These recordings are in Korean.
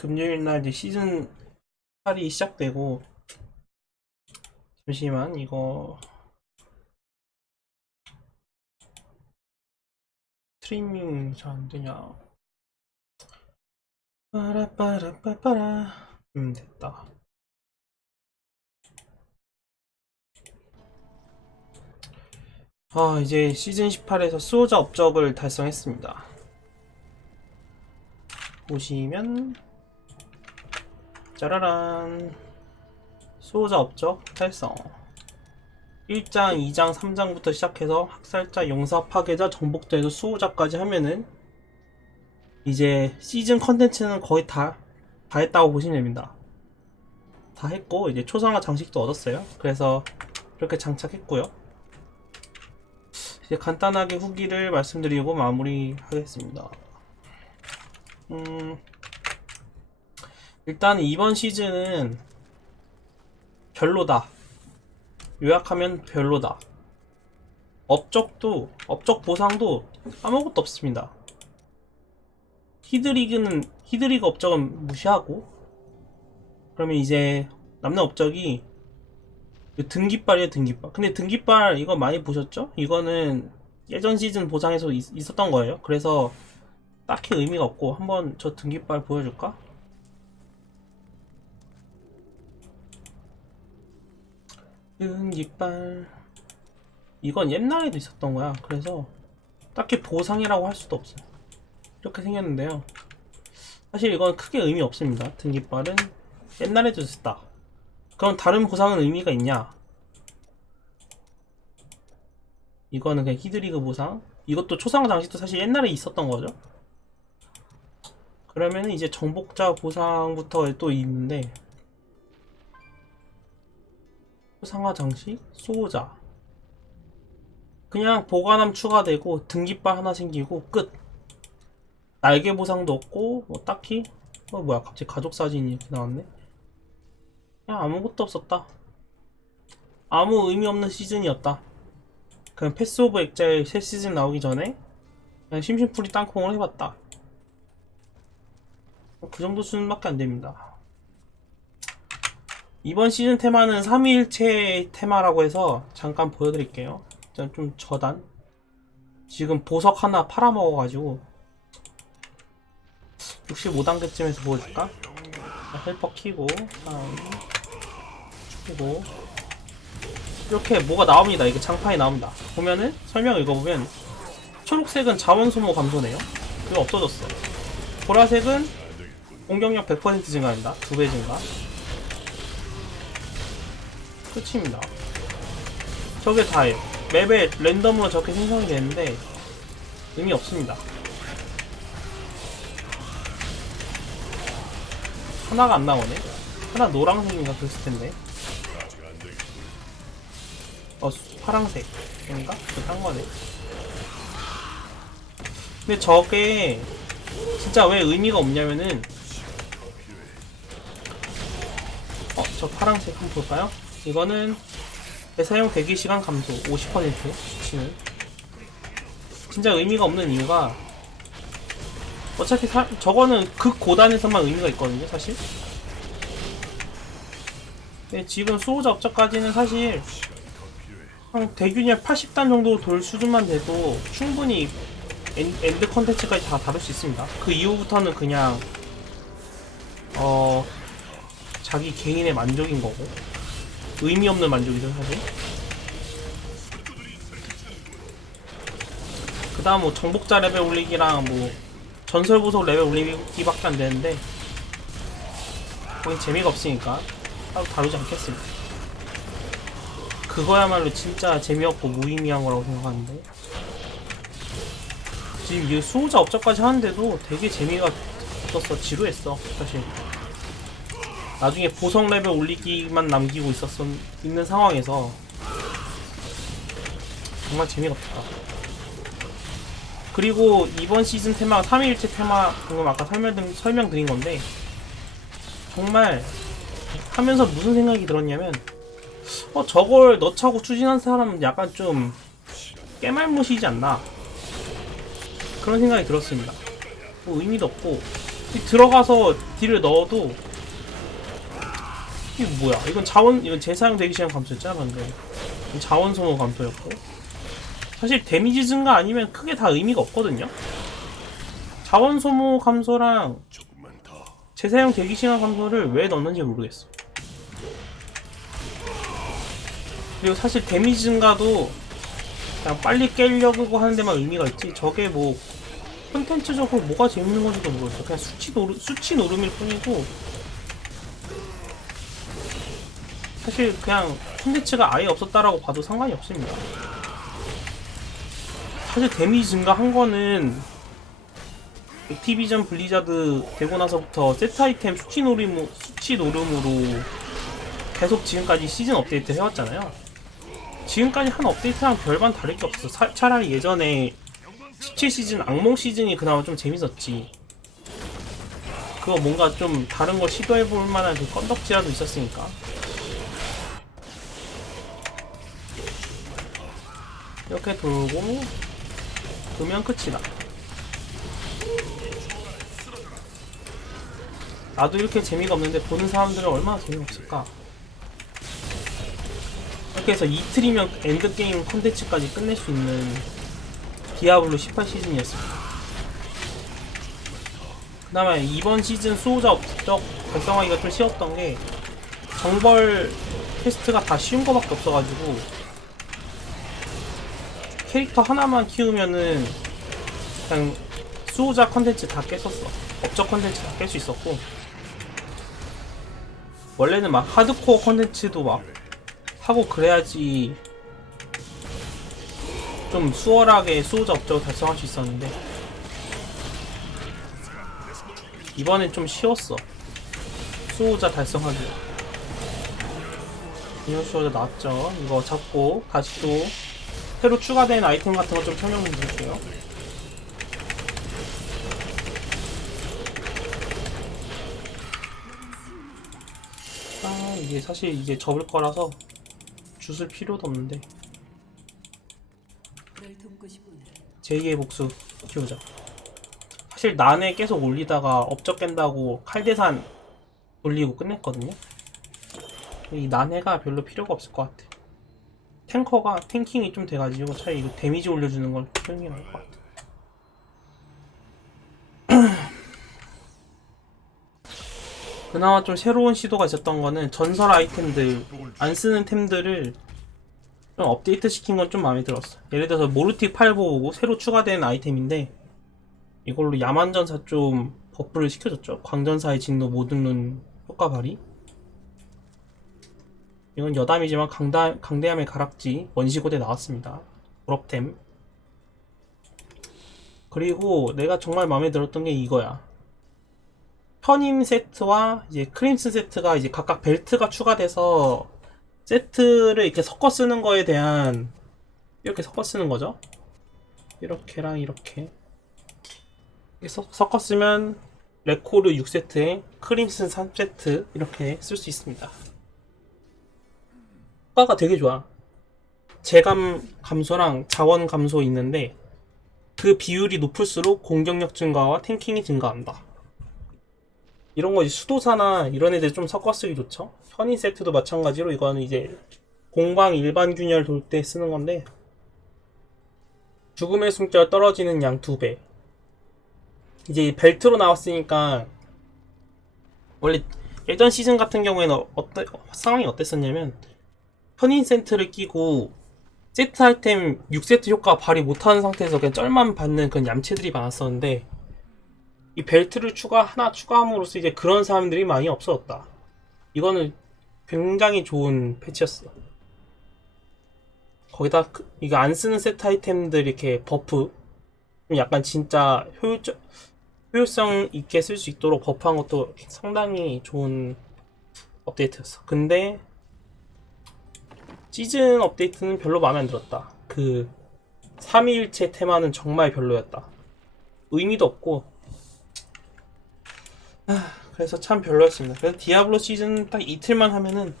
금요일 날 이제 시즌 8이 시작되고 잠시만 이거 스트리밍 잘 안 되냐? 빠라빠라빠빠라 음 됐다. 아 이제 시즌 18에서 수호자 업적을 달성했습니다. 보시면 짜라란 수호자 업적 달성 1장, 2장, 3장부터 시작해서 학살자, 용사, 파괴자, 정복자에서 수호자까지 하면은 이제 시즌 컨텐츠는 거의 다, 다 했다고 보시면 됩니다. 다 했고 이제 초상화 장식도 얻었어요. 그래서 이렇게 장착했고요. 이제 간단하게 후기를 말씀드리고 마무리하겠습니다. 음, 일단 이번 시즌은 별로다. 요약하면 별로다. 업적도, 업적 보상도 아무것도 없습니다. 히드리그는, 히드리그 업적은 무시하고, 그러면 이제 남는 업적이 그 등깃발이에요, 등깃발. 근데 등깃발 이거 많이 보셨죠? 이거는 예전 시즌 보상에서 있, 있었던 거예요. 그래서 딱히 의미가 없고, 한번 저 등깃발 보여줄까? 등깃발. 이건 옛날에도 있었던 거야. 그래서 딱히 보상이라고 할 수도 없어요. 이렇게 생겼는데요. 사실 이건 크게 의미 없습니다. 등깃발은 옛날에도 있었다. 그럼 다른 보상은 의미가 있냐? 이거는 그냥 히드리그 보상. 이것도 초상 장식도 사실 옛날에 있었던 거죠. 그러면 이제 정복자 보상부터 또 있는데 초 상화 장식, 수호자. 그냥 보관함 추가되고 등깃발 하나 생기고 끝. 날개 보상도 없고 뭐 딱히 어 뭐야 갑자기 가족 사진이 이렇게 나왔네. 그냥 아무것도 없었다. 아무 의미 없는 시즌이었다. 그냥 패스 오브 엑자의 새 시즌 나오기 전에 그냥 심심풀이 땅콩을 해봤다. 그 정도 수준밖에 안 됩니다. 이번 시즌 테마는 3위일체 테마라고 해서 잠깐 보여드릴게요. 일단 좀 저단. 지금 보석 하나 팔아먹어가지고 65단계쯤에서 보여줄까? 헬퍼 키고 다음 키고 이렇게 뭐가 나옵니다. 이게 장판이 나옵니다. 보면은 설명 읽어보면 초록색은 자원 소모 감소네요. 이거 없어졌어. 보라색은 공격력 100% 증가합니다. 2배 증가. 끝입니다. 저게 다예요. 맵에 랜덤으로 저렇게 생성이 되는데 의미 없습니다. 하나가 안 나오네. 하나 노란색인가 그랬을 텐데. 어 수- 파랑색 인가? 그딴 거네. 근데 저게 진짜 왜 의미가 없냐면은 어 저 파랑색 한번 볼까요? 이거는 대사용 대기 시간 감소 50% 수치는. 진짜 의미가 없는 이유가 어차피 사, 저거는 극고단에서만 의미가 있거든요 사실. 근데 지금 수호자 업적까지는 사실 한 대균열 80단 정도 돌 수준만 돼도 충분히 엔, 엔드 컨텐츠까지 다 다룰 수 있습니다. 그 이후부터는 그냥 어 자기 개인의 만족인 거고 의미 없는 만족이죠 사실. 그 다음 뭐 정복자 레벨 올리기랑 뭐 전설 보석 레벨 올리기밖에 안 되는데 거긴 재미가 없으니까 따로 다루지 않겠습니다. 그거야말로 진짜 재미없고 무의미한 거라고 생각하는데. 지금 이 수호자 업적까지 하는데도 되게 재미가 없었어 지루했어 사실 나중에 보석 레벨 올리기만 남기고 있었 있는 상황에서 정말 재미가 없다. 그리고 이번 시즌 테마 3일째 테마 방금 아까 설명 설명드린 건데 정말 하면서 무슨 생각이 들었냐면 어 저걸 넣자고 추진한 사람은 약간 좀 깨말못이지 않나 그런 생각이 들었습니다. 뭐 의미도 없고 이 들어가서 딜을 넣어도 이게 뭐야? 이건 자원 이건 재사용 대기 시간 감소였잖아 방금. 자원 소모 감소였고 사실 데미지 증가 아니면 크게 다 의미가 없거든요. 자원 소모 감소랑. 재사용 대기 시간 감소를 왜 넣는지 모르겠어. 그리고 사실 데미지 증가도 그냥 빨리 깨려고 하는 데만 의미가 있지 저게 뭐 콘텐츠적으로 뭐가 재밌는 건지도 모르겠어 그냥 수치 노르, 수치 노름일 뿐이고 사실 그냥 콘텐츠가 아예 없었다라고 봐도 상관이 없습니다 사실 데미지 증가한 거는 액티비전 블리자드 되고 나서부터 세트 아이템 수치 노름, 수치 노름으로 계속 지금까지 시즌 업데이트 해왔잖아요 지금까지 한 업데이트랑 별반 다를 게 없어. 사- 차라리 예전에 17시즌 악몽 시즌이 그나마 좀 재밌었지. 그거 뭔가 좀 다른 걸 시도해볼 만한 그 건덕지라도 있었으니까. 이렇게 돌고 돌면 끝이다. 나도 이렇게 재미가 없는데 보는 사람들은 얼마나 재미없을까? 이렇게 해서 이틀이면 엔드게임 콘텐츠까지 끝낼 수 있는 디아블로 18 시즌이었습니다. 그 다음에 이번 시즌 수호자 업적 달성하기가 좀 쉬웠던 게 정벌 퀘스트가 다 쉬운 거밖에 없어가지고 캐릭터 하나만 키우면은 그냥 수호자 컨텐츠 다 깼었어. 업적 컨텐츠 다 깰 수 있었고. 원래는 막 하드코어 컨텐츠도 막 하고 그래야지 좀 수월하게 수호자 업적을 달성할 수 있었는데. 이번엔 좀 쉬웠어. 수호자 달성하기 인형 수호자 나왔죠. 이거 잡고 다시 또 새로 추가된 아이템 같은 거 좀 설명 좀 드릴게요. 아 이게 사실 이제 접을 거라서 주술 필요도 없는데. 널 돕고 싶구나. 제2의 복수 키우자. 사실 난에 계속 올리다가 업적 깬다고 칼대산 돌리고 끝냈거든요. 이 난해가 별로 필요가 없을 것 같아 탱커가 탱킹이 좀 돼가지고 차라리 이거 데미지 올려주는 걸게 나을 것 같아 그나마 좀 새로운 시도가 있었던 거는 전설 아이템들 안 쓰는 템들을 좀 업데이트 시킨 건 좀 마음에 들었어. 예를 들어서 모르틱 8보고 새로 추가된 아이템인데 이걸로 야만전사 좀 버프를 시켜줬죠. 광전사의 진노 모든 룬 효과 발휘. 이건 여담이지만 강다, 강대함의 가락지 원시고대 나왔습니다. 졸업템. 그리고 내가 정말 마음에 들었던 게 이거야. 편임 세트와 이제 크림슨 세트가 이제 각각 벨트가 추가돼서 세트를 이렇게 섞어 쓰는 거에 대한 이렇게 섞어 쓰는 거죠. 이렇게랑 이렇게 섞어 쓰면 레코르 6세트에 크림슨 3세트 이렇게 쓸 수 있습니다. 효과가 되게 좋아. 재감 감소랑 자원 감소 있는데 그 비율이 높을수록 공격력 증가와 탱킹이 증가한다. 이런 거 이제 수도사나 이런 애들 좀 섞어 쓰기 좋죠. 현인 세트도 마찬가지로 이거는 이제 공방 일반 균열 돌 때 쓰는 건데 죽음의 숨결 떨어지는 양 두 배. 이제 이 벨트로 나왔으니까 원래 예전 시즌 같은 경우에는 어때 상황이 어땠었냐면 현인 세트를 끼고 세트 아이템 6세트 효과 발휘 못하는 상태에서 그냥 쩔만 받는 그런 얌체들이 많았었는데 이 벨트를 추가 하나 추가함으로써 이제 그런 사람들이 많이 없어졌다. 이거는 굉장히 좋은 패치였어. 거기다 그- 이거 안 쓰는 세트 아이템들 이렇게 버프 좀 약간 진짜 효율적 효율성 있게 쓸 수 있도록 버프한 것도 상당히 좋은 업데이트였어. 근데 시즌 업데이트는 별로 마음에 안 들었다. 그 3일체 테마는 정말 별로였다. 의미도 없고 그래서 참 별로였습니다. 그래서 디아블로 시즌 딱 이틀만 하면은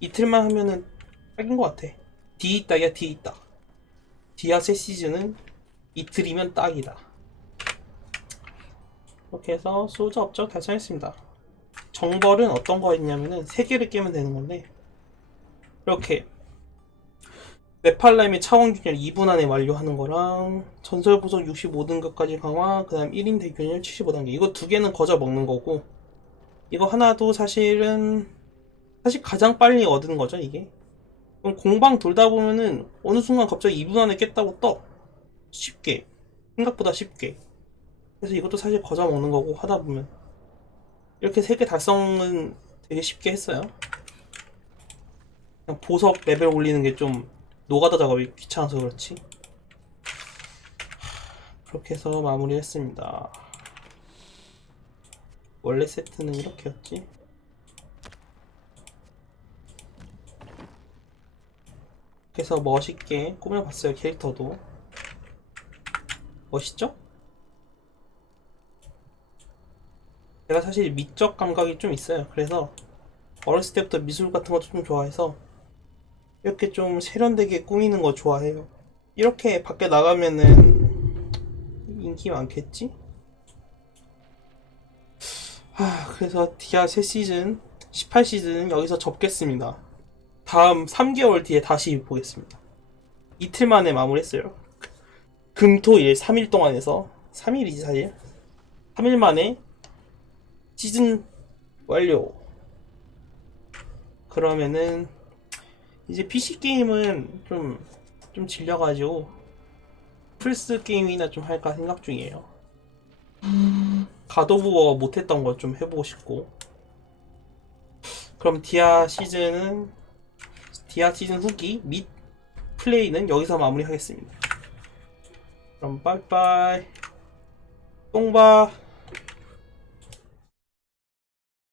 이틀만 하면은 딱인 것 같아. D 있다야 D 있다. 디아 새 시즌은 이틀이면 딱이다. 이렇게 해서 소자 업적 달성했습니다. 정벌은 어떤 거였냐면은 세 개를 깨면 되는 건데 이렇게. 네팔람의 차원 균열 2분 안에 완료하는 거랑 전설 보석 65등급까지 강화 그 다음 1인 대균열 75단계. 이거 두 개는 거저 먹는 거고 이거 하나도 사실은 사실 가장 빨리 얻은 거죠 이게. 그럼 공방 돌다 보면은 어느 순간 갑자기 2분 안에 깼다고 떠. 쉽게. 생각보다 쉽게. 그래서 이것도 사실 거저 먹는 거고 하다 보면. 이렇게 세 개 달성은 되게 쉽게 했어요 그냥 보석 레벨 올리는 게 좀 노가다 작업이 귀찮아서 그렇지? 그렇게 해서 마무리했습니다. 원래 세트는 이렇게였지? 그래서 멋있게 꾸며봤어요 캐릭터도. 멋있죠? 제가 사실 미적 감각이 좀 있어요. 그래서 어렸을 때부터 미술 같은 것도 좀 좋아해서 이렇게 좀 세련되게 꾸미는 거 좋아해요 이렇게 밖에 나가면은 인기 많겠지? 하, 그래서 디아 새 시즌 18시즌은 여기서 접겠습니다 다음 3개월 뒤에 다시 보겠습니다. 이틀 만에 마무리했어요. 금토일 3일 동안 해서 3일이지 사실 3일 만에 시즌 완료. 그러면은 이제 PC 게임은 좀 좀 질려가지고 플스 게임이나 좀 할까 생각 중이에요. 가도부어 못했던 거 좀 해보고 싶고. 그럼 디아 시즌은 디아 시즌 후기 및 플레이는 여기서 마무리하겠습니다. 그럼 빠이빠이 똥바